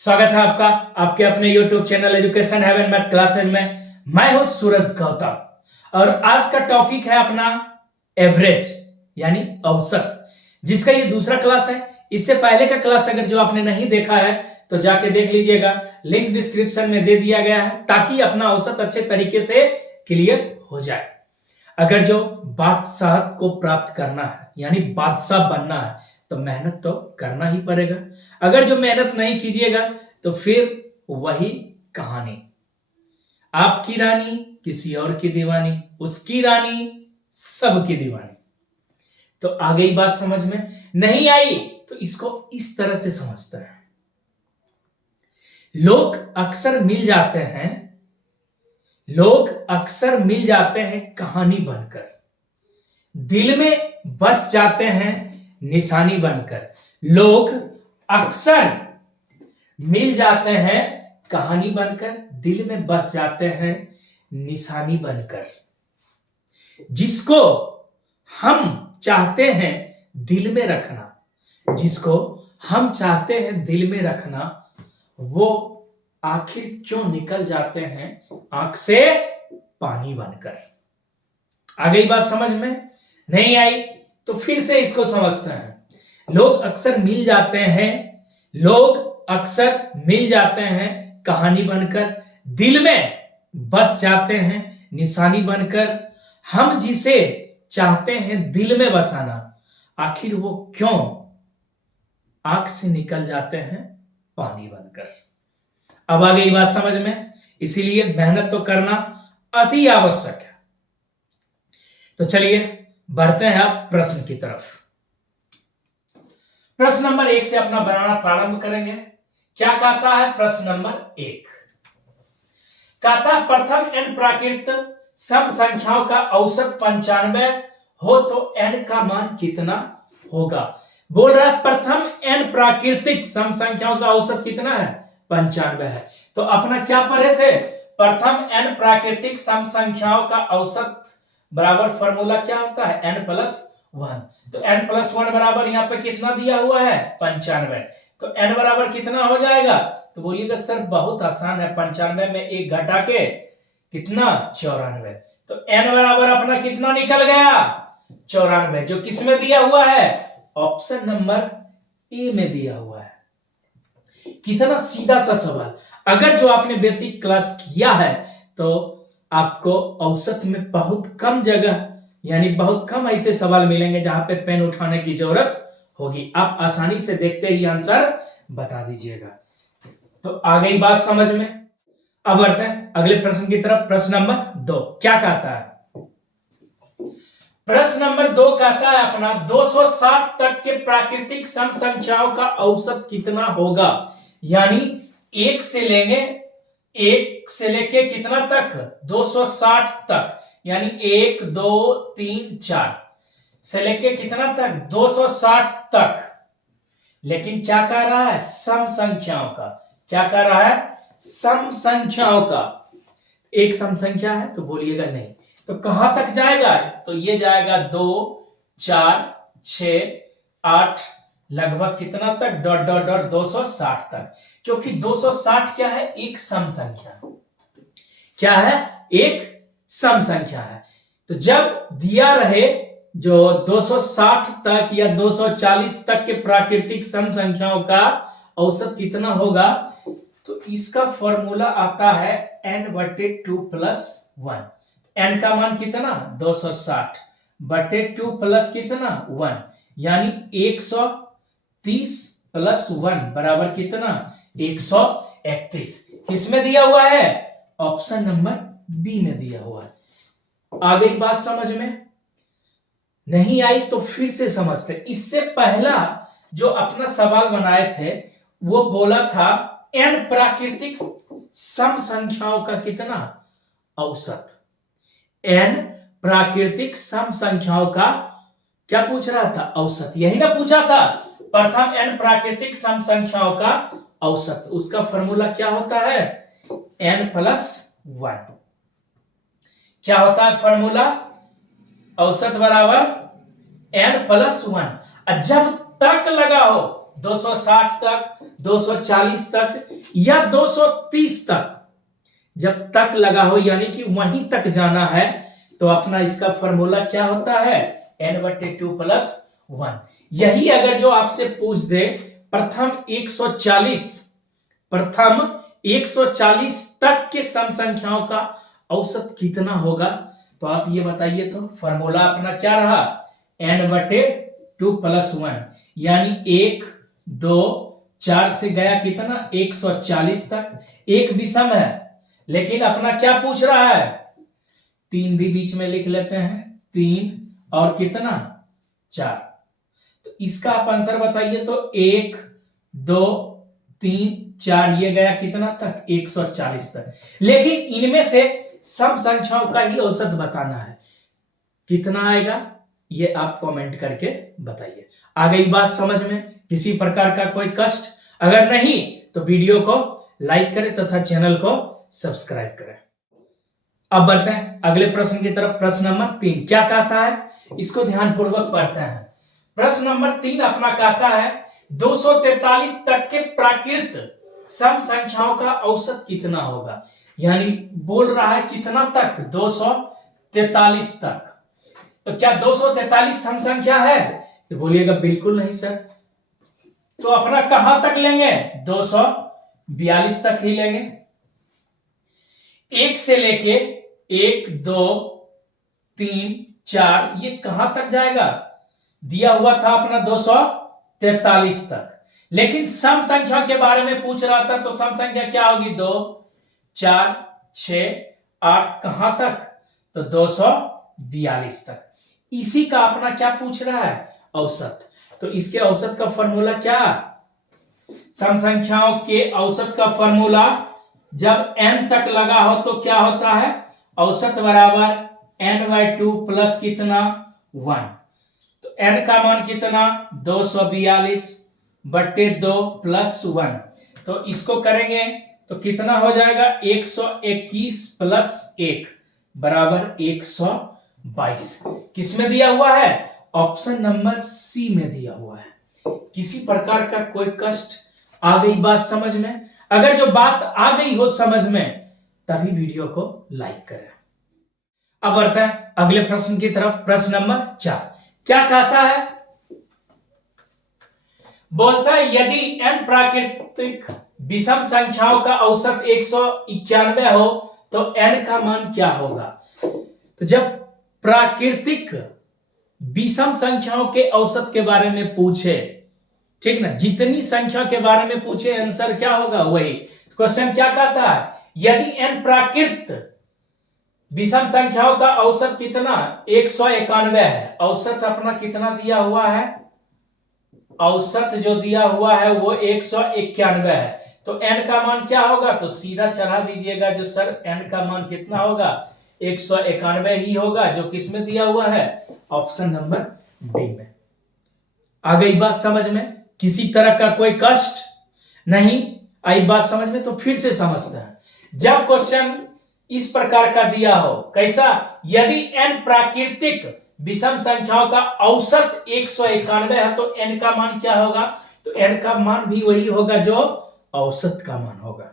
स्वागत है आपका आपके अपने YouTube channel Education Haven math classes में। मैं हूं सूरज गौतम और आज का टॉपिक है अपना एवरेज यानी औसत, जिसका ये दूसरा क्लास है। इससे पहले का क्लास अगर जो आपने नहीं देखा है तो जाके देख लीजिएगा, लिंक डिस्क्रिप्शन में दे दिया गया है ताकि अपना औसत अच्छे तरीके से क्लियर हो जाए। अगर जो बादशाह को प्राप्त करना है यानी बादशाह बनना है तो मेहनत तो करना ही पड़ेगा। अगर जो मेहनत नहीं कीजिएगा तो फिर वही कहानी, आपकी रानी किसी और की दीवानी, उसकी रानी सबकी दीवानी। तो आ गई बात समझ में? नहीं आई तो इसको इस तरह से समझते हैं। लोग अक्सर मिल जाते हैं कहानी बनकर, दिल में बस जाते हैं निशानी बनकर। लोग अक्सर मिल जाते हैं कहानी बनकर, दिल में बस जाते हैं निशानी बनकर। जिसको हम चाहते हैं दिल में रखना, जिसको हम चाहते हैं दिल में रखना, वो आखिर क्यों निकल जाते हैं आंख से पानी बनकर। आ गई बात समझ में? नहीं आई तो फिर से इसको समझते हैं। लोग अक्सर मिल जाते हैं कहानी बनकर, दिल में बस जाते हैं निशानी बनकर। हम जिसे चाहते हैं दिल में बसाना, आखिर वो क्यों आंख से निकल जाते हैं पानी बनकर। अब आ गई बात समझ में? इसीलिए मेहनत तो करना अति आवश्यक है। तो चलिए बढ़ते हैं अब प्रश्न की तरफ। प्रश्न नंबर 1 से अपना बनाना प्रारंभ करेंगे। क्या कहता है प्रश्न नंबर 1? कहता है प्रथम n प्राकृत सम संख्याओं का औसत 95 हो तो n का मान कितना होगा। बोल रहा है प्रथम n प्राकृतिक सम संख्याओं का औसत कितना है? 95 है। तो अपना क्या पढ़े थे? प्रथम n प्राकृतिक सम संख्याओं का औसत बराबर फॉर्मूला क्या होता है? n+1। तो n+1 बराबर यहाँ पे कितना दिया हुआ है? 95। तो n बराबर कितना हो जाएगा? तो बोलिएगा सर बहुत आसान है, 95 में 1 घटा के कितना? 94। तो n बराबर अपना कितना निकल गया? 94, जो किस में दिया हुआ है? ऑप्शन नंबर ए में दिया हुआ है। कितना सीधा सा सवाल। अगर जो आपने बेसिक क्लास किया है तो आपको औसत में बहुत कम जगह यानी बहुत कम ऐसे सवाल मिलेंगे जहां पे पेन उठाने की जरूरत होगी। आप आसानी से देखते ही आंसर बता दीजिएगा। तो आ गई बात समझ में? अब बढ़ते हैं अगले प्रश्न की तरफ। प्रश्न नंबर 2 क्या कहता है? प्रश्न नंबर 2 कहता है अपना 260 तक के प्राकृतिक सम संख्याओं का औसत कितना होगा। यानी 1 से लेके कितना तक? 260 तक, यानी 1 2 3 4 से लेके कितना तक? 260 तक। लेकिन क्या कह रहा है? सम संख्याओं का। क्या कह रहा है? सम संख्याओं का। एक सम संख्या है तो बोलिएगा नहीं। तो कहां तक जाएगा? तो ये जाएगा 2 4 6 8 लगभग कितना तक? डॉट डॉट डॉट 260 तक। क्योंकि 260 क्या है? एक सम संख्या। क्या है? एक सम संख्या है। तो जब दिया रहे जो 260 तक या 240 तक के प्राकृतिक सम संख्याओं का औसत कितना होगा, तो इसका फॉर्मूला आता है n/2 + 1। n का मान कितना? 260 बटे 2 प्लस कितना? 1, यानी 130 + 1 बराबर कितना? 131। किसमें दिया हुआ है? ऑप्शन नंबर बी में दिया हुआ है। आ गई बात समझ में? नहीं आई तो फिर से समझते। इससे पहला जो अपना सवाल बनाए थे वो बोला था n प्राकृतिक सम संख्याओं का कितना औसत। n प्राकृतिक सम संख्याओं का क्या पूछ रहा था? औसत। यही ना पूछा था? प्रथम n प्राकृतिक सम संख्याओं का औसत, उसका फॉर्मूला क्या होता है? n+1। क्या होता है फॉर्मूला? औसत बराबर n+1। जब तक लगा हो, 260 तक, 240 तक या 230 तक, जब तक लगा हो यानी कि वहीं तक जाना है, तो अपना इसका फॉर्मूला क्या होता है, n/2 + 1। यही अगर जो आपसे पूछ दे प्रथम 140 तक के सम संख्याओं का औसत कितना होगा, तो आप ये बताइए। तो फॉर्मूला अपना क्या रहा, n/2 + 1, यानी 1 2 4 से गया कितना 140 तक। एक विषम है लेकिन अपना क्या पूछ रहा है, 3 भी बीच में लिख लेते हैं, 3 और कितना 4। तो इसका आप आंसर बताइए। तो 1 2 3 4 ये गया कितना तक 140 तक। लेकिन इनमें से सब संख्याओं का ही औसत बताना है, कितना आएगा ये आप कमेंट करके बताइए। आ गई बात समझ में, किसी प्रकार का कोई कष्ट अगर नहीं तो वीडियो को लाइक करें तथा चैनल को सब्सक्राइब करें। अब बढ़ते हैं अगले प्रश्न की तरफ। प्रश्न नंबर 3 क्या कहता है, इसको ध्यानपूर्वक पढ़ते हैं। प्रश्न नंबर 3 अपना कहता है 243 तक के प्राकृत सम संख्याओं का औसत कितना होगा। यानी बोल रहा है कितना तक, 243 तक। तो क्या 243 सम संख्या है, तो बोलिएगा बिल्कुल नहीं सर। तो अपना कहां तक लेंगे, 242 तक ही लेंगे। 1 से लेके 1 2 3 4 ये कहां तक जाएगा, दिया हुआ था अपना 243 तक। लेकिन सम संख्या के बारे में पूछ रहा था, तो सम संख्या क्या होगी, 2 4 6 8 कहां तक, तो 242 तक। इसी का अपना क्या पूछ रहा है, औसत। तो इसके औसत का फॉर्मूला क्या, सम संख्याओं के औसत का फॉर्मूला जब n तक लगा हो तो क्या होता है, औसत बराबर n/2 प्लस कितना 1। तो n का मान कितना 242/2 + 1। तो इसको करेंगे तो कितना हो जाएगा, 121 + 1 बराबर 122। किसमें दिया हुआ है, ऑप्शन नंबर सी में दिया हुआ है। किसी प्रकार का कोई कष्ट, आ गई बात समझ में। अगर जो बात आ गई हो समझ में तभी वीडियो को लाइक करें। अब बढ़ते हैं अगले प्रश्न की तरफ। प्रश्न नंबर 4 क्या कहता है, बोलता है यदि n प्राकृतिक विषम संख्याओं का औसत 191 हो तो n का मान क्या होगा। तो जब प्राकृतिक विषम संख्याओं के औसत के बारे में पूछे, ठीक ना, जितनी संख्या के बारे में पूछे आंसर क्या होगा वही। क्वेश्चन क्या कहता है, यदि n प्राकृत विषम संख्याओं का औसत कितना 191 है। औसत अपना कितना दिया हुआ है, औसत जो दिया हुआ है वो 191 है। तो n का मान क्या होगा, तो सीधा चढ़ा दीजिएगा जो सर n का मान कितना होगा 191 ही होगा, जो किस में दिया हुआ है, ऑप्शन नंबर डी में। आ गई बात समझ में, किसी तरह का कोई कष्ट नहीं आई बात समझ में। तो फिर से समझते हैं, जब क्वेश्चन इस प्रकार का दिया हो, कैसा, यदि n प्राकृतिक विषम संख्याओं का औसत 191 है तो n का मान क्या होगा, तो n का मान भी वही होगा जो औसत का मान होगा।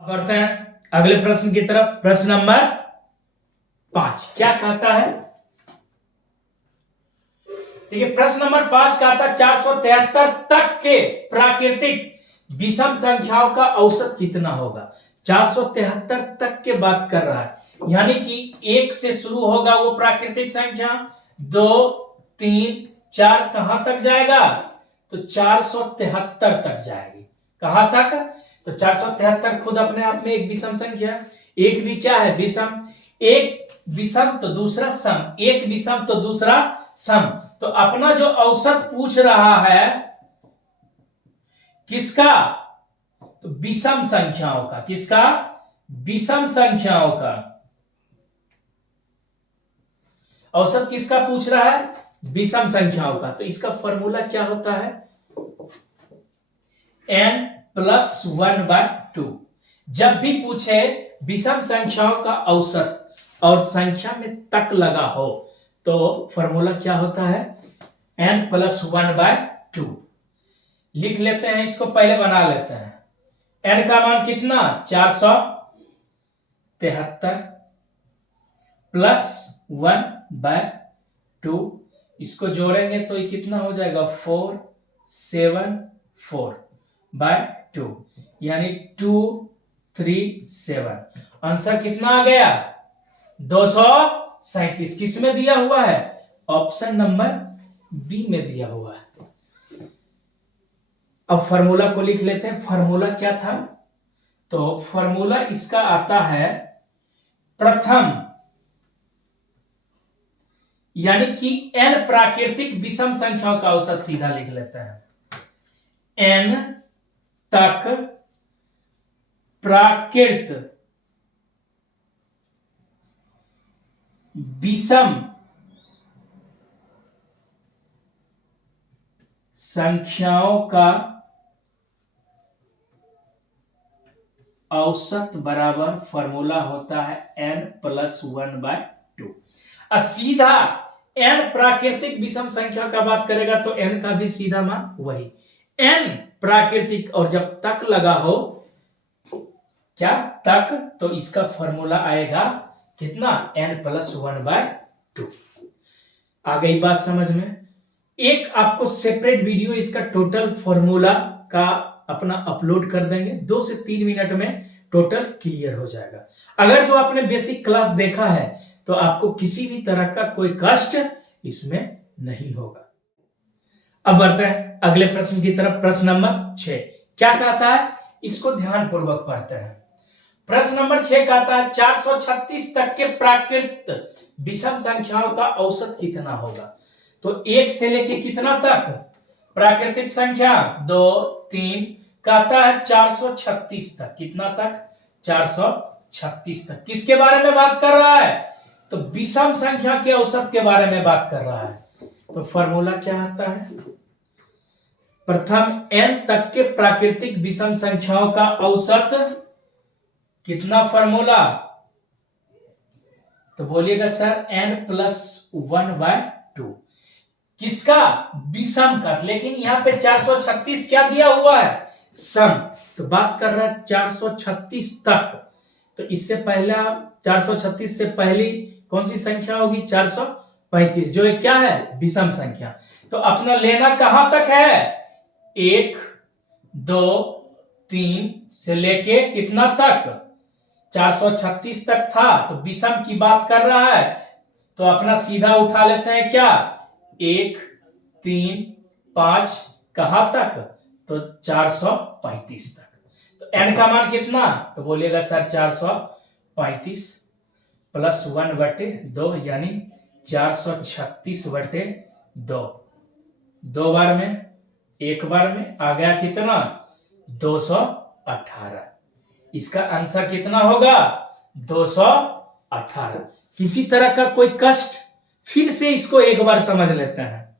बढ़ते हैं अगले प्रश्न की तरफ। प्रश्न नंबर 5 क्या कहता है, ठीक है। प्रश्न नंबर 5 कहता है 473 तक के प्राकृतिक विषम संख्याओं का औसत कितना होगा। 473 तक के बात कर रहा है, यानी कि 1 से शुरू होगा वो प्राकृतिक संख्या, 2 3 4 कहां तक जाएगा, तो 473 तक जाएगी। कहां तक, तो 473 खुद अपने आप में एक विषम संख्या। एक भी क्या है, विषम। एक विषम तो दूसरा सम, एक विषम तो दूसरा सम। तो अपना जो औसत पूछ रहा है किसका, तो विषम संख्याओं का। किसका, विषम संख्याओं का औसत किसका पूछ रहा है, विषम संख्याओं का। तो इसका फॉर्मूला क्या होता है, n + 1/2। जब भी पूछे विषम संख्याओं का औसत और संख्या में तक लगा हो तो फॉर्मूला क्या होता है, n + 1/2। लिख लेते हैं, इसको पहले बना लेते हैं। n का मान कितना 473 प्लस 1/2, इसको जोड़ेंगे तो ये कितना हो जाएगा 474/2 यानी 237। आंसर कितना आ गया 237। किस में दिया हुआ है ऑप्शन नंबर बी में दिया हुआ है। अब फार्मूला को लिख लेते हैं। फार्मूला क्या था, तो फार्मूला इसका आता है प्रथम यानी कि n प्राकृतिक विषम संख्याओं का औसत, सीधा लिख लेते हैं n तक प्राकृत विषम संख्याओं का औसत बराबर फॉर्मूला होता है n + 1/2। सीधा n प्राकृतिक विषम संख्या का बात करेगा तो n का भी सीधा मान वही n प्राकृतिक, और जब तक लगा हो क्या तक, तो इसका फॉर्मूला आएगा कितना n + 1/2। आ गई बात समझ में। एक आपको सेपरेट वीडियो इसका टोटल फॉर्मूला का अपना अपलोड कर देंगे, 2 से 3 मिनट में टोटल क्लियर हो जाएगा। अगर जो आपने बेसिक क्लास देखा है तो आपको किसी भी तरह का कोई कष्ट इसमें नहीं होगा। अब बढ़ते हैं अगले प्रश्न की तरफ। प्रश्न नंबर 6 क्या कहता है, इसको ध्यान पूर्वक पढ़ते हैं। प्रश्न नंबर 6 कहता है 436 तक के प्राकृत विषम संख्याओं का औसत कितना होगा। तो 1 से लेके कितना तक प्राकृतिक संख्या 2 3 कहता है 436 तक। कितना तक 436 तक। किसके बारे में बात कर रहा है, तो विषम संख्या के औसत के बारे में बात कर रहा है। तो फॉर्मूला क्या आता है, प्रथम n तक के प्राकृतिक विषम संख्याओं का औसत कितना फॉर्मूला, तो बोलिएगा सर n + 1/2। किसका विषम का, लेकिन यहां पे 436 क्या दिया हुआ है सम, तो बात कर रहा है 436 तक। तो इससे पहला 436 से पहली कौन सी संख्या होगी 435, जो क्या है विषम संख्या। तो अपना लेना कहां तक है 1 2 3 से लेके कितना तक 436 तक था, तो विषम की बात कर रहा है। तो अपना सीधा उठा लेते हैं क्या 1 3 5 कहां तक, तो 435 तक। तो n का मान कितना, तो बोलिएगा सर 435 + 1/2 यानी 436/2। 2 बार में, 1 बार में आ गया कितना 218। इसका आंसर कितना होगा 218। किसी तरह का कोई कष्ट, फिर से इसको एक बार समझ लेते हैं।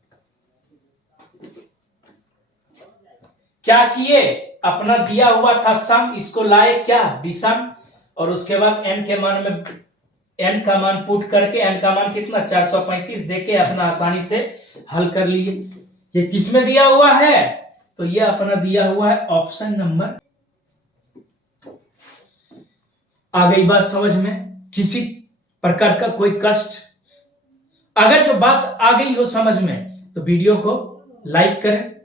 क्या किए, अपना दिया हुआ था सम, इसको लाए क्या विषम, और उसके बाद n के मान में n का मान पुट करके n का मान कितना 435 देके अपना आसानी से हल कर लिए। ये किस में दिया हुआ है, तो ये अपना दिया हुआ है ऑप्शन नंबर। आ गई बात समझ में। किसी प्रकार का कोई कष्ट, अगर जो बात आ गई हो समझ में तो वीडियो को लाइक करें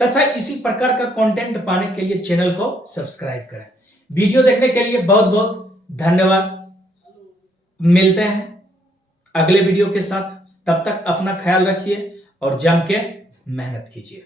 तथा इसी प्रकार का कंटेंट पाने के लिए चैनल को सब्सक्राइब करें। वीडियो देखने के लिए बहुत बहुत धन्यवाद। मिलते हैं अगले वीडियो के साथ, तब तक अपना ख्याल रखिए और जम के मेहनत कीजिए।